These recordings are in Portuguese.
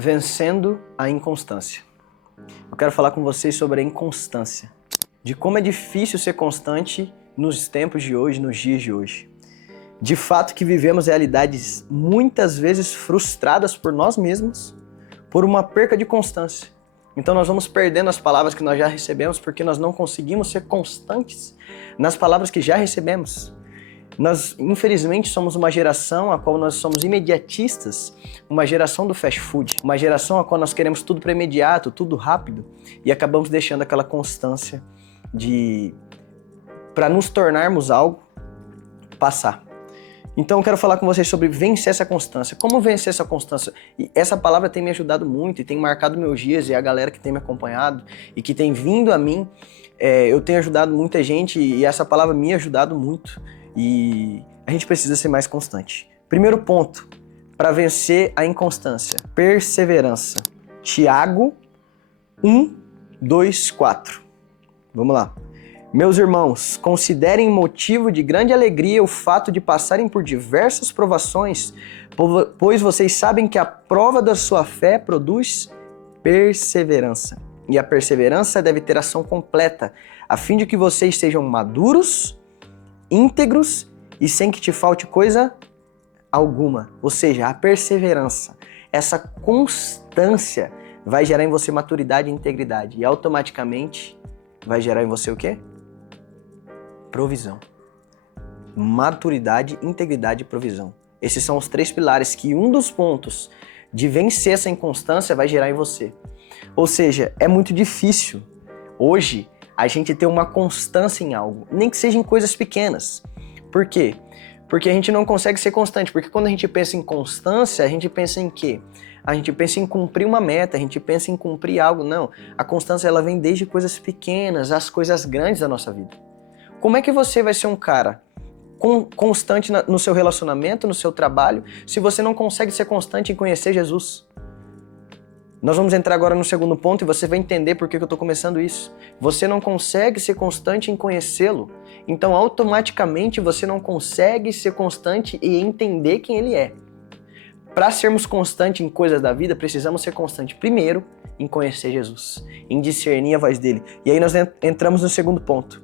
Vencendo a inconstância. Eu quero falar com vocês sobre a inconstância, de como é difícil ser constante nos tempos de hoje, nos dias de hoje. De fato que vivemos realidades muitas vezes frustradas por nós mesmos, por uma perca de constância. Então nós vamos perdendo as palavras que nós já recebemos porque nós não conseguimos ser constantes nas palavras que já recebemos. Nós, infelizmente, somos uma geração a qual nós somos imediatistas, uma geração do fast food, uma geração a qual nós queremos tudo para imediato, tudo rápido, e acabamos deixando aquela constância para nos tornarmos algo passar. Então eu quero falar com vocês sobre vencer essa constância. Como vencer essa constância? E essa palavra tem me ajudado muito e tem marcado meus dias, e a galera que tem me acompanhado e que tem vindo a mim, eu tenho ajudado muita gente e essa palavra me ajudado muito. E a gente precisa ser mais constante. Primeiro ponto, para vencer a inconstância, perseverança. Tiago 1, 2, 4. Vamos lá. Meus irmãos, considerem motivo de grande alegria o fato de passarem por diversas provações, pois vocês sabem que a prova da sua fé produz perseverança. E a perseverança deve ter ação completa, a fim de que vocês sejam maduros, íntegros e sem que te falte coisa alguma. Ou seja, a perseverança, essa constância vai gerar em você maturidade e integridade. E automaticamente vai gerar em você o quê? Provisão. Maturidade, integridade e provisão. Esses são os 3 pilares que um dos pontos de vencer essa inconstância vai gerar em você. Ou seja, é muito difícil hoje a gente ter uma constância em algo, nem que seja em coisas pequenas. Por quê? Porque a gente não consegue ser constante, porque quando a gente pensa em constância, a gente pensa em quê? A gente pensa em cumprir uma meta, a gente pensa em cumprir algo. Não, a constância ela vem desde coisas pequenas às coisas grandes da nossa vida. Como é que você vai ser um cara constante no seu relacionamento, no seu trabalho, se você não consegue ser constante em conhecer Jesus? Nós vamos entrar agora no segundo ponto e você vai entender por que eu estou começando isso. Você não consegue ser constante em conhecê-lo, então automaticamente você não consegue ser constante e entender quem ele é. Para sermos constantes em coisas da vida, precisamos ser constantes primeiro em conhecer Jesus, em discernir a voz dele. E aí nós entramos no segundo ponto.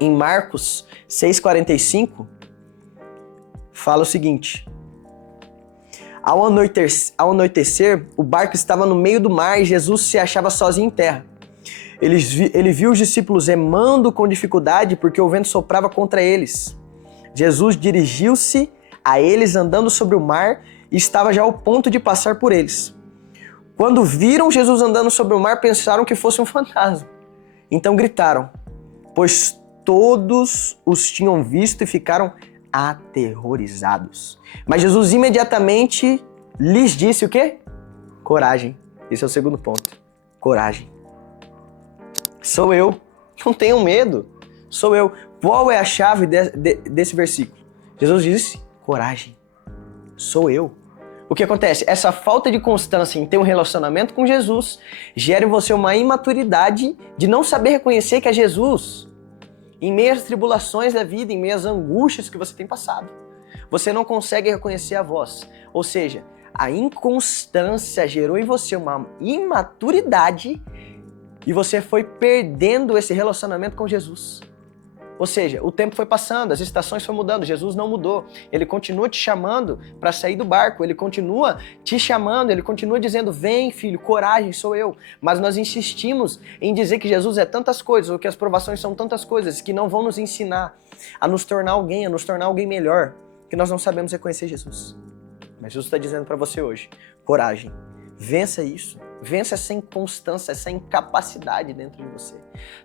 Em Marcos 6,45, fala o seguinte: Ao anoitecer, o barco estava no meio do mar e Jesus se achava sozinho em terra. Ele viu os discípulos remando com dificuldade porque o vento soprava contra eles. Jesus dirigiu-se a eles andando sobre o mar e estava já ao ponto de passar por eles. Quando viram Jesus andando sobre o mar, pensaram que fosse um fantasma. Então gritaram, pois todos os tinham visto e ficaram aterrorizados. Mas Jesus imediatamente lhes disse o quê? Coragem. Esse é o segundo ponto. Coragem. Sou eu. Não tenham medo. Sou eu. Qual é a chave desse versículo? Jesus disse coragem. Sou eu. O que acontece? Essa falta de constância em ter um relacionamento com Jesus gera em você uma imaturidade de não saber reconhecer que é Jesus. Em meio às tribulações da vida, em meio às angústias que você tem passado, você não consegue reconhecer a voz. Ou seja, a inconstância gerou em você uma imaturidade e você foi perdendo esse relacionamento com Jesus. Ou seja, o tempo foi passando, as estações foram mudando, Jesus não mudou. Ele continua te chamando para sair do barco, ele continua te chamando, ele continua dizendo, vem filho, coragem, sou eu. Mas nós insistimos em dizer que Jesus é tantas coisas, ou que as provações são tantas coisas, que não vão nos ensinar a nos tornar alguém melhor, que nós não sabemos reconhecer Jesus. Mas Jesus está dizendo para você hoje, coragem, vença isso. Vença essa inconstância, essa incapacidade dentro de você.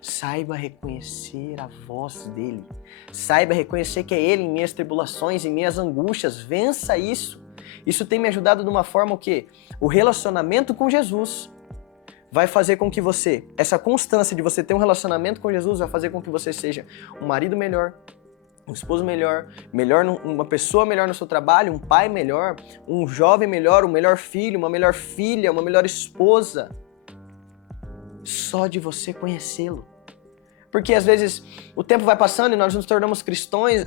Saiba reconhecer a voz dele. Saiba reconhecer que é ele em minhas tribulações, em minhas angústias. Vença isso. Isso tem me ajudado de uma forma que o relacionamento com Jesus vai fazer com que você, essa constância de você ter um relacionamento com Jesus vai fazer com que você seja um marido melhor, um esposo melhor, uma pessoa melhor no seu trabalho, um pai melhor, um jovem melhor, um melhor filho, uma melhor filha, uma melhor esposa. Só de você conhecê-lo. Porque às vezes o tempo vai passando e nós nos tornamos cristãos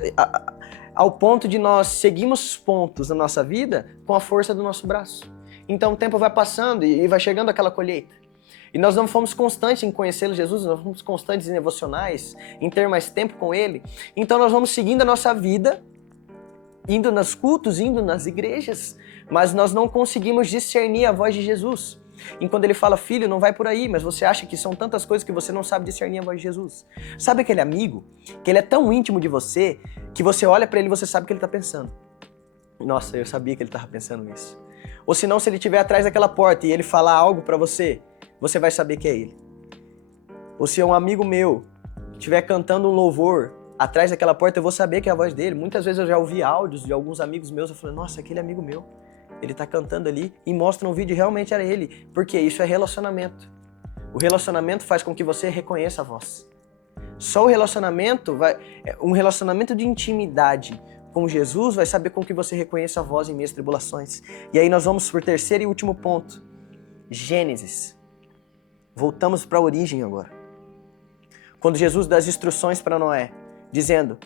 ao ponto de nós seguirmos pontos na nossa vida com a força do nosso braço. Então o tempo vai passando e vai chegando aquela colheita. E nós não fomos constantes em conhecê-lo, Jesus, nós fomos constantes em devocionais, em ter mais tempo com Ele. Então nós vamos seguindo a nossa vida, indo nos cultos, indo nas igrejas, mas nós não conseguimos discernir a voz de Jesus. E quando Ele fala, filho, não vai por aí, mas você acha que são tantas coisas que você não sabe discernir a voz de Jesus. Sabe aquele amigo, que ele é tão íntimo de você, que você olha para ele e você sabe o que ele está pensando. Nossa, eu sabia que ele estava pensando isso. Ou se não, se ele estiver atrás daquela porta e ele falar algo para você, você vai saber que é ele. Ou se é um amigo meu que estiver cantando um louvor atrás daquela porta, eu vou saber que é a voz dele. Muitas vezes eu já ouvi áudios de alguns amigos meus, eu falei, nossa, aquele amigo meu, ele tá cantando ali e mostra um vídeo e realmente era ele. Porque isso é relacionamento. O relacionamento faz com que você reconheça a voz. Só o relacionamento, um relacionamento de intimidade com Jesus vai saber com que você reconheça a voz em meias tribulações. E aí nós vamos por terceiro e último ponto. Gênesis. Voltamos para a origem agora. Quando Jesus dá as instruções para Noé, dizendo,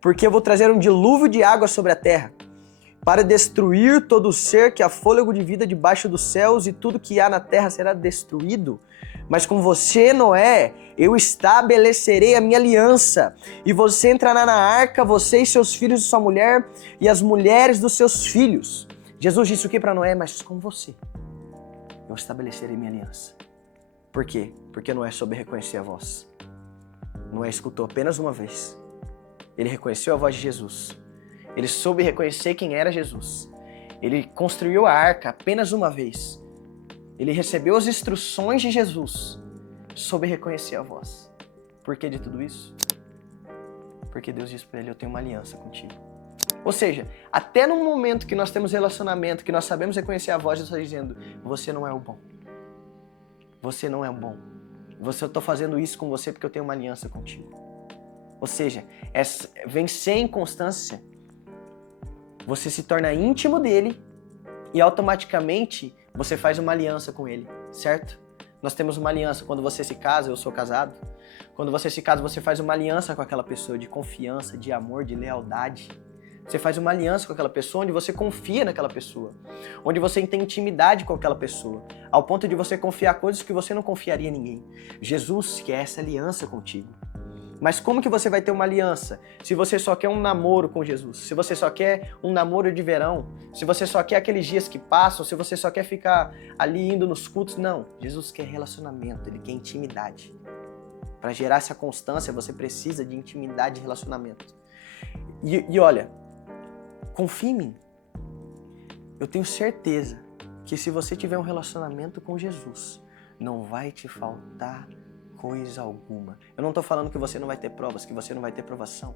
porque eu vou trazer um dilúvio de água sobre a terra, para destruir todo o ser que há fôlego de vida debaixo dos céus, e tudo que há na terra será destruído. Mas com você, Noé, eu estabelecerei a minha aliança, e você entrará na arca, você e seus filhos e sua mulher, e as mulheres dos seus filhos. Jesus disse o que para Noé? Mas com você, eu estabelecerei minha aliança. Por quê? Porque Noé soube reconhecer a voz. Noé escutou apenas uma vez. Ele reconheceu a voz de Jesus. Ele soube reconhecer quem era Jesus. Ele construiu a arca apenas uma vez. Ele recebeu as instruções de Jesus. Soube reconhecer a voz. Por que de tudo isso? Porque Deus disse para ele, eu tenho uma aliança contigo. Ou seja, até no momento que nós temos relacionamento, que nós sabemos reconhecer a voz, Deus está dizendo, você não é o bom. Você não é o bom. Eu estou fazendo isso com você porque eu tenho uma aliança contigo. Ou seja, vencer em constância, você se torna íntimo dele e automaticamente você faz uma aliança com ele, certo? Nós temos uma aliança. Quando você se casa, eu sou casado. Quando você se casa, você faz uma aliança com aquela pessoa de confiança, de amor, de lealdade. Você faz uma aliança com aquela pessoa onde você confia naquela pessoa. Onde você tem intimidade com aquela pessoa. Ao ponto de você confiar coisas que você não confiaria em ninguém. Jesus quer essa aliança contigo. Mas como que você vai ter uma aliança se você só quer um namoro com Jesus? Se você só quer um namoro de verão? Se você só quer aqueles dias que passam? Se você só quer ficar ali indo nos cultos? Não. Jesus quer relacionamento, Ele quer intimidade. Para gerar essa constância, você precisa de intimidade e relacionamento. E olha, confie em mim. Eu tenho certeza que se você tiver um relacionamento com Jesus, não vai te faltar coisa alguma. Eu não estou falando que você não vai ter provas, que você não vai ter provação.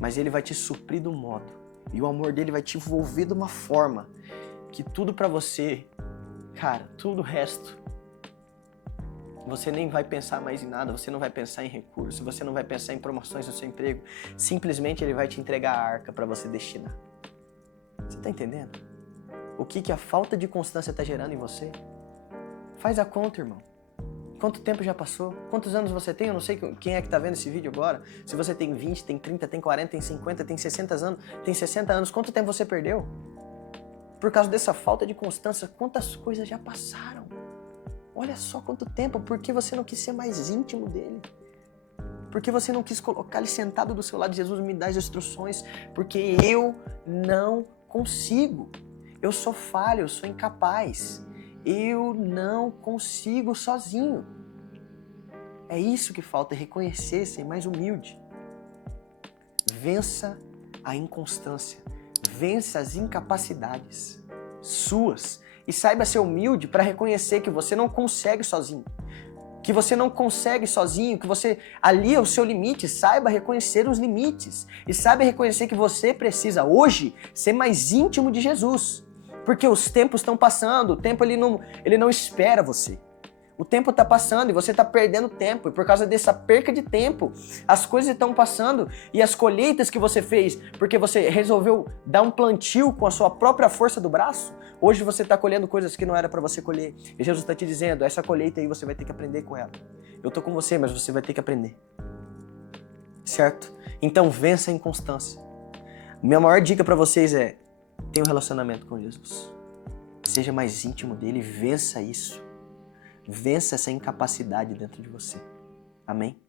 Mas Ele vai te suprir do modo. E o amor dele vai te envolver de uma forma que tudo para você, cara, tudo o resto, você nem vai pensar mais em nada, você não vai pensar em recursos, você não vai pensar em promoções do seu emprego. Simplesmente Ele vai te entregar a arca para você destinar. Você está entendendo? O que a falta de constância está gerando em você? Faz a conta, irmão. Quanto tempo já passou? Quantos anos você tem? Eu não sei quem é que está vendo esse vídeo agora. Se você tem 20, tem 30, tem 40, tem 50, tem 60 anos, tem 60 anos, quanto tempo você perdeu? Por causa dessa falta de constância, quantas coisas já passaram? Olha só quanto tempo, por que você não quis ser mais íntimo dele? Por que você não quis colocar ele sentado do seu lado? Jesus, me dá as instruções, porque eu não consigo. Eu sou falho, eu sou incapaz. Eu não consigo sozinho. É isso que falta, é reconhecer, ser mais humilde. Vença a inconstância, vença as incapacidades suas e saiba ser humilde para reconhecer que você não consegue sozinho. Que você não consegue sozinho, que você ali é o seu limite, saiba reconhecer os limites e saiba reconhecer que você precisa hoje ser mais íntimo de Jesus. Porque os tempos estão passando, o tempo ele não espera você. O tempo está passando e você está perdendo tempo. E por causa dessa perca de tempo, as coisas estão passando e as colheitas que você fez, porque você resolveu dar um plantio com a sua própria força do braço, hoje você está colhendo coisas que não era para você colher. E Jesus está te dizendo, essa colheita aí você vai ter que aprender com ela. Eu estou com você, mas você vai ter que aprender. Certo? Então vença a inconstância. Minha maior dica para vocês é, tenha um relacionamento com Jesus. Seja mais íntimo dele, vença isso. Vença essa incapacidade dentro de você. Amém?